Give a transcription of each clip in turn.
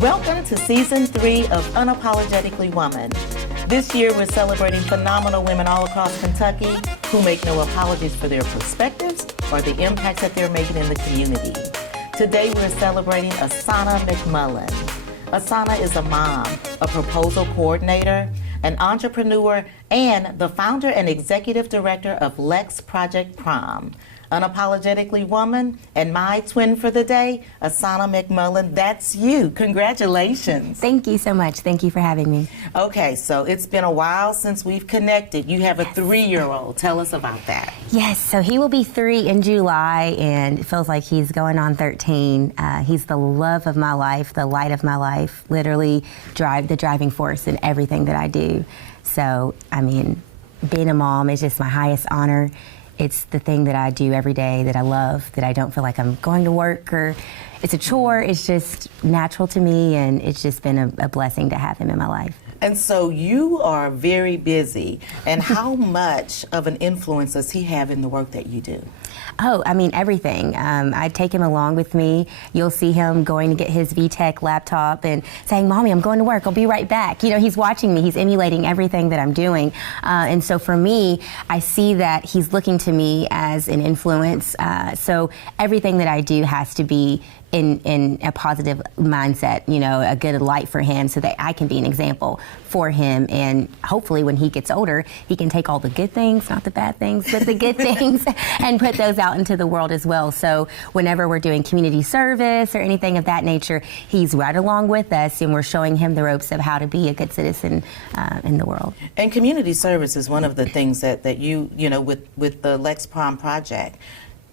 Welcome to Season 3 of Unapologetically Woman. This year we're celebrating phenomenal women all across Kentucky who make no apologies for their perspectives or the impact that they're making in the community. Today we're celebrating Asona McMullen. Asona is a mom, a proposal coordinator, an entrepreneur, and the founder and executive director of Lex Project Prom. Unapologetically Woman, and my twin for the day, Asona McMullen, that's you. Congratulations. Thank you so much. Thank you for having me. Okay, so it's been a while since we've connected. You have a 3-year-old. Tell us about that. Yes, so he will be 3 in July, and it feels like he's going on 13. He's the love of my life, the light of my life, literally the driving force in everything that I do. So, I mean, being a mom is just my highest honor. It's the thing that I do every day that I love, that I don't feel like I'm going to work or it's a chore. It's just natural to me, and it's just been a blessing to have him in my life. And so you are very busy. And how much of an influence does he have in the work that you do? Oh, I mean, everything. I take him along with me. You'll see him going to get his VTech laptop and saying, "Mommy, I'm going to work. I'll be right back." You know, he's watching me. He's emulating everything that I'm doing. And so for me, I see that he's looking to me as an influence. So everything that I do has to be in a positive mindset, you know, a good light for him so that I can be an example for him. And hopefully when he gets older, he can take all the good things, not the bad things, but the good things, and put those out into the world as well. So whenever we're doing community service or anything of that nature, he's right along with us, and we're showing him the ropes of how to be a good citizen in the world. And community service is one of the things that you know, with the Lex Prom Project.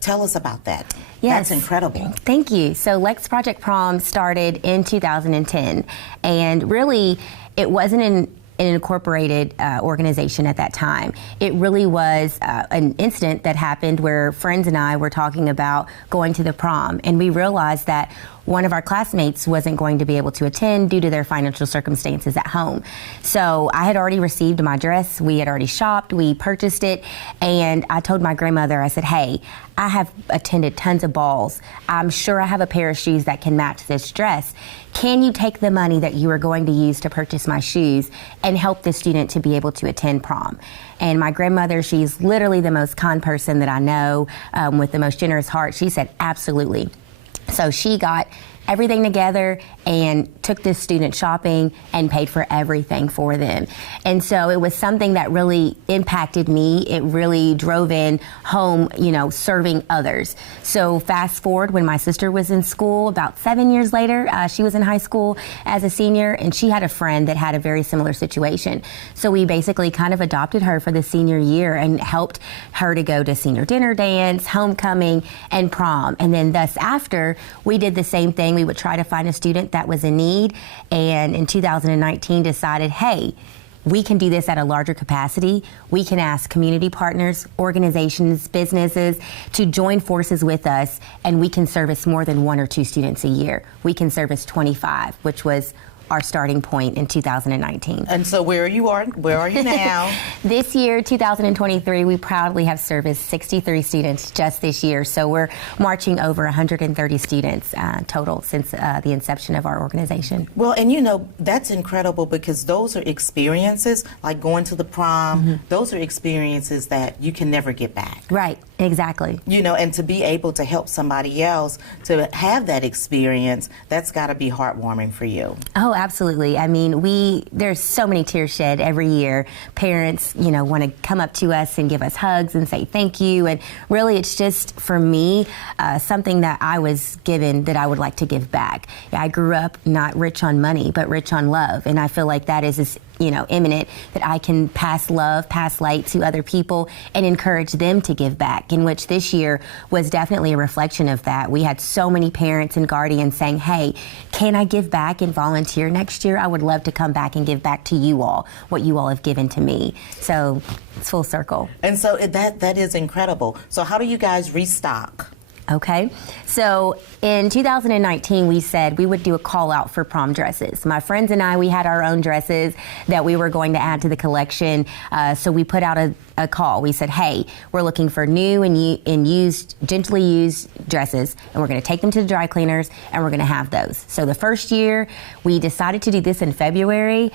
Tell us about that. Yes. That's incredible. Thank you. So Lex Project Prom started in 2010, and really it wasn't an incorporated organization at that time. It really was an incident that happened where friends and I were talking about going to the prom, and we realized that one of our classmates wasn't going to be able to attend due to their financial circumstances at home. So I had already received my dress, we had already shopped, we purchased it, and I told my grandmother, I said, "Hey, I have attended tons of balls. I'm sure I have a pair of shoes that can match this dress. Can you take the money that you are going to use to purchase my shoes and help the student to be able to attend prom?" And my grandmother, she's literally the most kind person that I know, with the most generous heart. She said, "Absolutely." So she got everything together and took this student shopping and paid for everything for them. And so it was something that really impacted me. It really drove in home, you know, serving others. So fast forward, when my sister was in school, about 7 years later, she was in high school as a senior, and she had a friend that had a very similar situation. So we basically kind of adopted her for the senior year and helped her to go to senior dinner dance, homecoming, and prom. And then thus after, we did the same thing. We would try to find a student that was in need, and in 2019 decided, hey, we can do this at a larger capacity. We can ask community partners, organizations, businesses to join forces with us, and we can service more than 1 or 2 students a year. We can service 25, which was our starting point in 2019. And so where are you now? This year, 2023, we proudly have serviced 63 students just this year. So we're marching over 130 students total since the inception of our organization. Well, and you know, that's incredible, because those are experiences, like going to the prom, those are experiences that you can never get back. Right, exactly. You know, and to be able to help somebody else to have that experience, that's got to be heartwarming for you. Oh, absolutely. I mean, there's so many tears shed every year. Parents, you know, want to come up to us and give us hugs and say thank you. And really, it's just, for me, something that I was given that I would like to give back. I grew up not rich on money, but rich on love. And I feel like that is, you know, imminent, that I can pass love, pass light to other people and encourage them to give back, in which this year was definitely a reflection of that. We had so many parents and guardians saying, "Hey, can I give back and volunteer next year? I would love to come back and give back to you all what you all have given to me." So it's full circle. And so that is incredible. So how do you guys restock? Okay, so in 2019, we said we would do a call out for prom dresses. My friends and I, we had our own dresses that we were going to add to the collection. So we put out a call. We said, hey, we're looking for new and used, gently used dresses, and we're going to take them to the dry cleaners, and we're going to have those. So the first year, we decided to do this in February,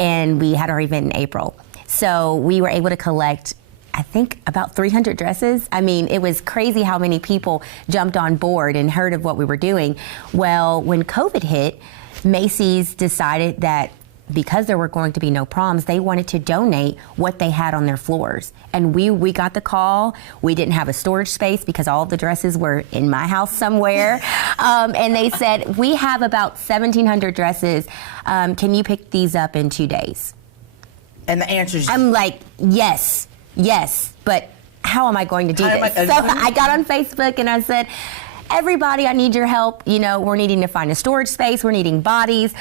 and we had our event in April. So we were able to collect, I think, about 300 dresses. I mean, it was crazy how many people jumped on board and heard of what we were doing. Well, when COVID hit, Macy's decided that because there were going to be no proms, they wanted to donate what they had on their floors. And we got the call. We didn't have a storage space because all of the dresses were in my house somewhere. And they said, we have about 1,700 dresses. Can you pick these up in 2 days? And the answer is... I'm like, yes, but how am I going to do this? So I got on Facebook and I said, everybody, I need your help. You know, we're needing to find a storage space. We're needing bodies.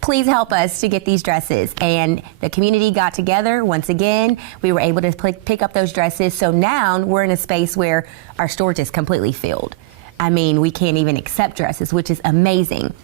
Please help us to get these dresses. And the community got together. Once again, we were able to pick up those dresses. So now we're in a space where our storage is completely filled. I mean, we can't even accept dresses, which is amazing.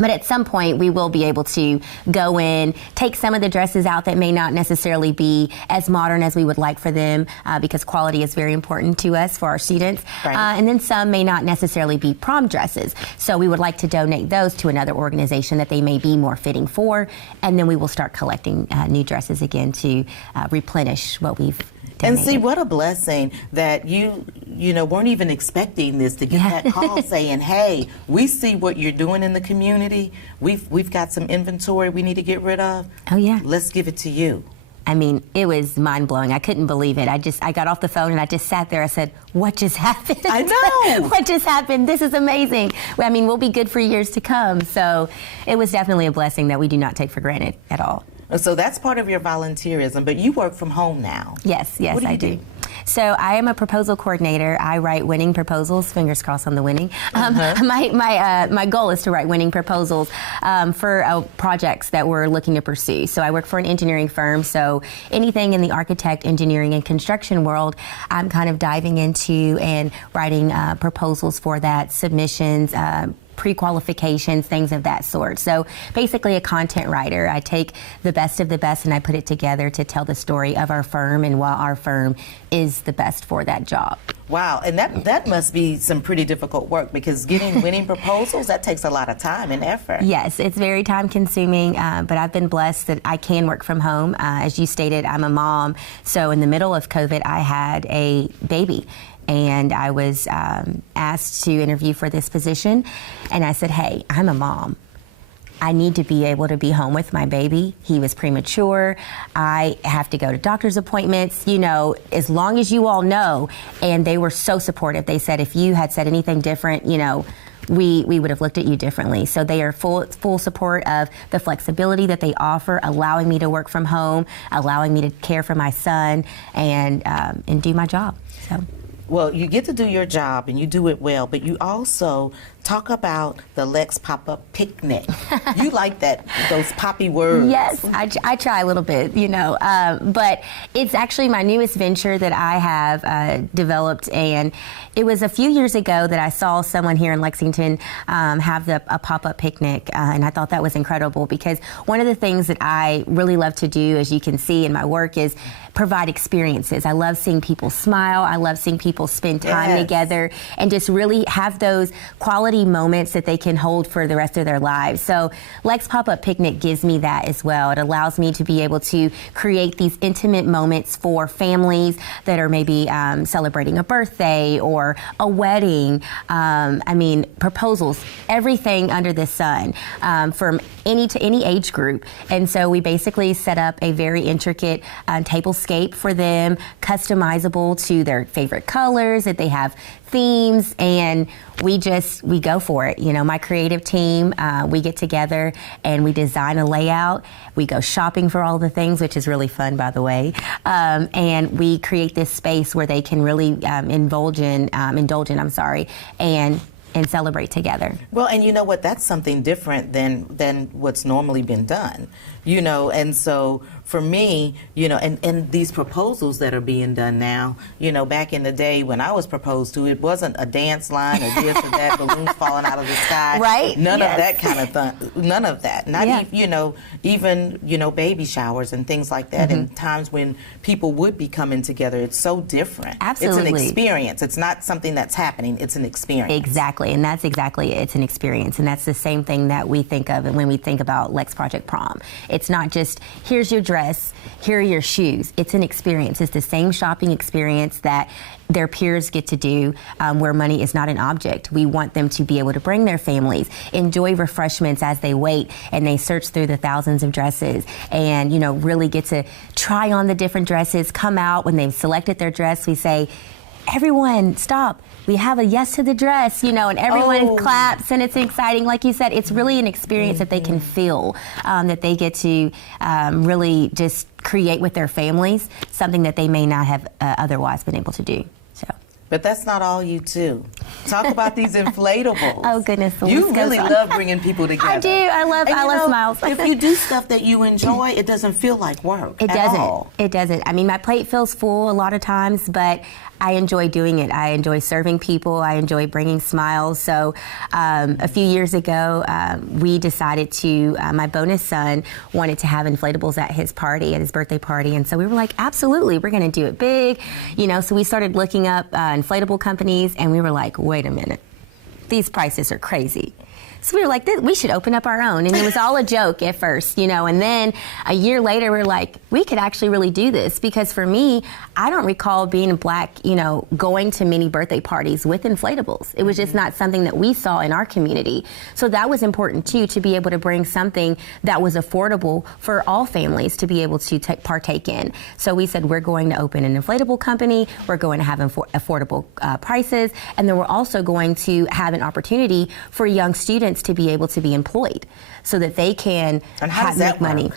But at some point, we will be able to go in, take some of the dresses out that may not necessarily be as modern as we would like for them, because quality is very important to us for our students. Right. And then some may not necessarily be prom dresses. So we would like to donate those to another organization that they may be more fitting for. And then we will start collecting new dresses again to replenish what we've donated. And see, what a blessing that you weren't even expecting this, to get that call saying, hey, we see what you're doing in the community. We've got some inventory we need to get rid of. Oh, yeah. Let's give it to you. I mean, it was mind-blowing. I couldn't believe it. I got off the phone and I just sat there. I said, what just happened? I know. What just happened? This is amazing. I mean, we'll be good for years to come. So it was definitely a blessing that we do not take for granted at all. So that's part of your volunteerism, but you work from home now. Yes, What I do. So I am a proposal coordinator. I write winning proposals. Fingers crossed on the winning. My goal is to write winning proposals for projects that we're looking to pursue. So I work for an engineering firm. So anything in the architect, engineering, and construction world, I'm kind of diving into and writing proposals for that, submissions, pre-qualifications, things of that sort. So basically a content writer. I take the best of the best and I put it together to tell the story of our firm and why our firm is the best for that job. Wow, and that must be some pretty difficult work, because getting winning proposals, that takes a lot of time and effort. Yes, it's very time consuming, but I've been blessed that I can work from home. As you stated, I'm a mom, so in the middle of COVID, I had a baby. And I was asked to interview for this position. And I said, hey, I'm a mom. I need to be able to be home with my baby. He was premature. I have to go to doctor's appointments, as long as you all know. And they were so supportive. They said, if you had said anything different, we would have looked at you differently. So they are full support of the flexibility that they offer, allowing me to work from home, allowing me to care for my son and do my job. So. Well, you get to do your job and you do it well, but you also talk about the Lex Pop-Up Picnic. You like those poppy words. Yes, I try a little bit, but it's actually my newest venture that I have developed, and it was a few years ago that I saw someone here in Lexington have a pop-up picnic, and I thought that was incredible, because one of the things that I really love to do, as you can see in my work, is provide experiences. I love seeing people smile. I love seeing people spend time together and just really have those quality moments that they can hold for the rest of their lives. So Lex Pop-Up Picnic gives me that as well. It allows me to be able to create these intimate moments for families that are maybe celebrating a birthday or a wedding. Proposals, everything under the sun, from any age group. And so we basically set up a very intricate tablescape for them, customizable to their favorite colors, that they have themes, and we go for it. My creative team, we get together and we design a layout. We go shopping for all the things, which is really fun, by the way. And we create this space where they can really indulge in, and and celebrate together. Well, and you know what? That's something different than what's normally been done, you know. And so for me, you know, and these proposals that are being done now, you know, back in the day when I was proposed to, it wasn't a dance line or this or that, balloons falling out of the sky. Right? None Yes. of that kind of thing. None of that. Not even, you know, baby showers and things like that. And times when people would be coming together, it's so different. Absolutely. It's an experience. It's not something that's happening. It's an experience. Exactly, and that's exactly it. It's an experience, and that's the same thing that we think of when we think about Lex Project Prom. It's not just, here's your dress, here are your shoes. It's an experience. It's the same shopping experience that their peers get to do, where money is not an object. We want them to be able to bring their families, enjoy refreshments as they wait and they search through the thousands of dresses, and, you know, really get to try on the different dresses, come out when they've selected their dress. We say, everyone, stop. We have a yes to the dress, you know, and everyone claps, and it's exciting. Like you said, it's really an experience that they can feel, that they get to really just create with their families, something that they may not have otherwise been able to do. So. But that's not all you do. Talk about these inflatables. Oh goodness, the you list really goes on. love bringing people together. I do. I love smiles. If you do stuff that you enjoy, it doesn't feel like work. It at doesn't. all. It doesn't. I mean, my plate feels full a lot of times, but I enjoy doing it. I enjoy serving people. I enjoy bringing smiles. So a few years ago, we decided to, my bonus son wanted to have inflatables at his party, at his birthday party. And so we were like, absolutely, we're going to do it big. You know, so we started looking up inflatable companies, and we were like, wait a minute, these prices are crazy. So we were like, we should open up our own. And it was all a joke at first, you know. And then a year later, we're like, we could actually really do this. Because for me, I don't recall being Black, you know, going to many birthday parties with inflatables. It was just not something that we saw in our community. So that was important, too, to be able to bring something that was affordable for all families to be able to partake in. So we said, we're going to open an inflatable company. We're going to have affordable prices. And then we're also going to have an opportunity for young students to be able to be employed so that they can make money.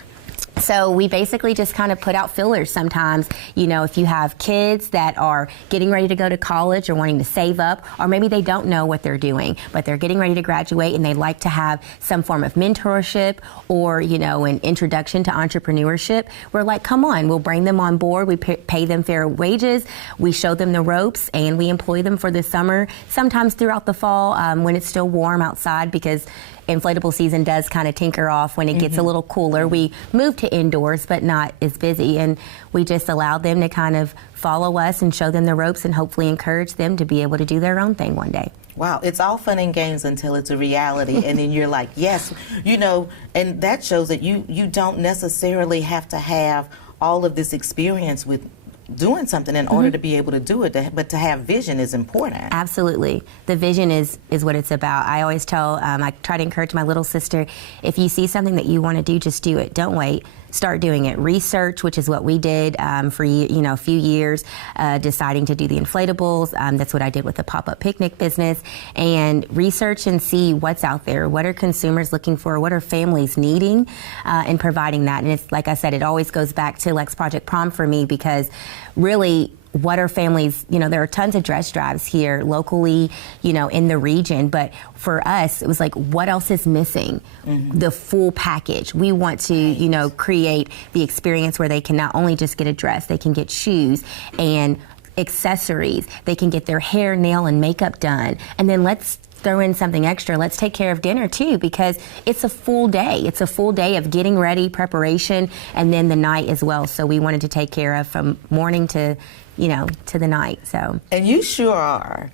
So we basically just kind of put out fillers sometimes. You know, if you have kids that are getting ready to go to college or wanting to save up, or maybe they don't know what they're doing, but they're getting ready to graduate and they'd like to have some form of mentorship or, you know, an introduction to entrepreneurship, we're like, come on, we'll bring them on board. We pay them fair wages. We show them the ropes, and we employ them for the summer, sometimes throughout the fall when it's still warm outside, because inflatable season does kind of tinker off when it gets a little cooler. We move to indoors, but not as busy, and we just allow them to kind of follow us and show them the ropes and hopefully encourage them to be able to do their own thing one day. Wow, it's all fun and games until it's a reality, and then you're like, yes, you know, and that shows that you don't necessarily have to have all of this experience with doing something in order to be able to do it, but to have vision is important. Absolutely. The vision is what it's about. I always tell, I try to encourage my little sister, if you see something that you want to do, just do it. Don't wait. Start doing it. Research, which is what we did for a few years, deciding to do the inflatables. That's what I did with the pop-up picnic business. And research and see what's out there. What are consumers looking for? What are families needing? And providing that. And it's like I said, it always goes back to Lex Project Prom for me, because really, what are families, you know, there are tons of dress drives here locally, you know, in the region, but for us, it was like, what else is missing? The full package. We want to, you know, create the experience where they can not only just get a dress, they can get shoes and accessories, they can get their hair, nail, and makeup done, and then let's throw in something extra. Let's take care of dinner too, because it's a full day. It's a full day of getting ready, preparation, and then the night as well. So we wanted to take care of from morning to, you know, to the night. So. And you sure are.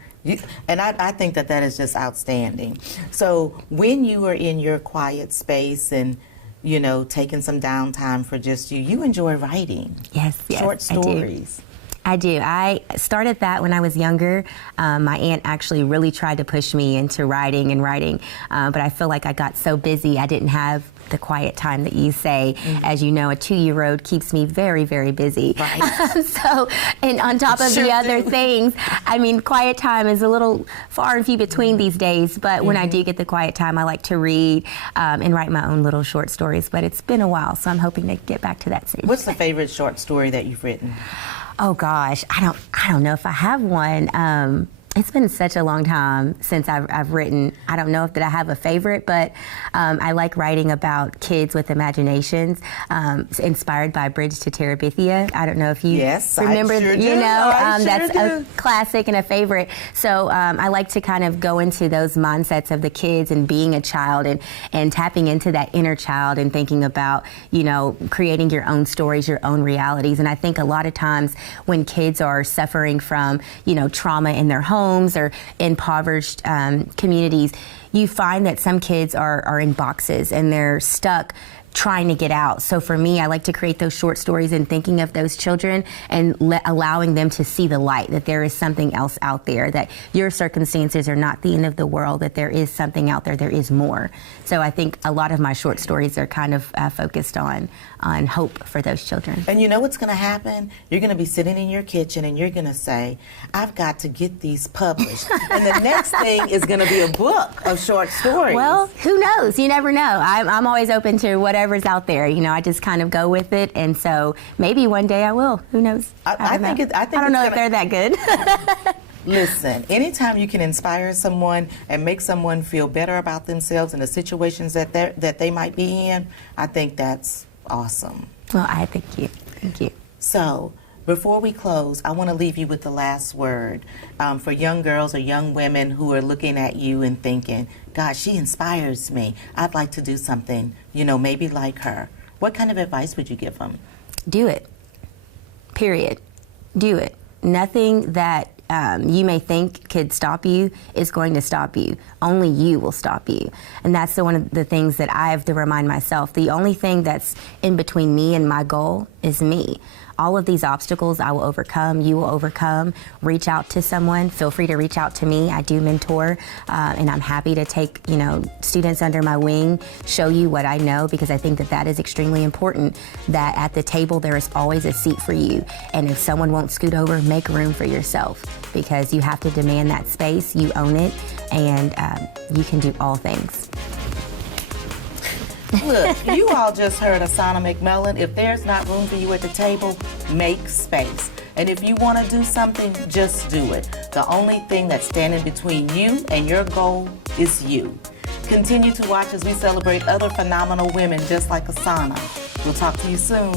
And I think that is just outstanding. So when you are in your quiet space and, you know, taking some downtime for just you enjoy writing. Yes, short stories. I do. I started that when I was younger. My aunt actually really tried to push me into writing, but I feel like I got so busy I didn't have the quiet time that you say. As you know, a 2-year-old keeps me very, very busy. Right. So, and on top of the other things, I mean, quiet time is a little far and few between these days, but when I do get the quiet time, I like to read and write my own little short stories, but it's been a while, so I'm hoping to get back to that soon. What's the favorite short story that you've written? Oh gosh, I don't know if I have one. It's been such a long time since I've written. I don't know if that I have a favorite, but I like writing about kids with imaginations, inspired by Bridge to Terabithia. I don't know if you remember. I sure do. That's a classic and a favorite. So I like to kind of go into those mindsets of the kids and being a child and tapping into that inner child and thinking about, creating your own stories, your own realities. And I think a lot of times when kids are suffering from, trauma in their homes or impoverished communities, you find that some kids are in boxes and they're stuck trying to get out. So for me, I like to create those short stories and thinking of those children and allowing them to see the light, that there is something else out there, that your circumstances are not the end of the world, that there is something out there, there is more. So I think a lot of my short stories are kind of focused on hope for those children. And you know what's going to happen? You're going to be sitting in your kitchen and you're going to say, I've got to get these published. And the next thing is going to be a book of short stories. Well, who knows? You never know. I'm always open to whatever's out there. I just kind of go with it. And so maybe one day I will. Who knows? I don't know if they're that good. Listen, anytime you can inspire someone and make someone feel better about themselves in the situations that they might be in, I think that's awesome. Well, I thank you. Thank you. So, before we close, I want to leave you with the last word for young girls or young women who are looking at you and thinking, God, she inspires me. I'd like to do something, maybe like her. What kind of advice would you give them? Do it. Period. Do it. Nothing that you may think could stop you is going to stop you. Only you will stop you. And that's one of the things that I have to remind myself. The only thing that's in between me and my goal is me. All of these obstacles I will overcome, you will overcome. Reach out to someone. Feel free to reach out to me. I do mentor, and I'm happy to take, students under my wing, show you what I know, because I think that is extremely important, that at the table there is always a seat for you. And if someone won't scoot over, make room for yourself, because you have to demand that space, you own it, and you can do all things. Look, you all just heard Asona McMullen. If there's not room for you at the table, make space. And if you want to do something, just do it. The only thing that's standing between you and your goal is you. Continue to watch as we celebrate other phenomenal women just like Asona. We'll talk to you soon.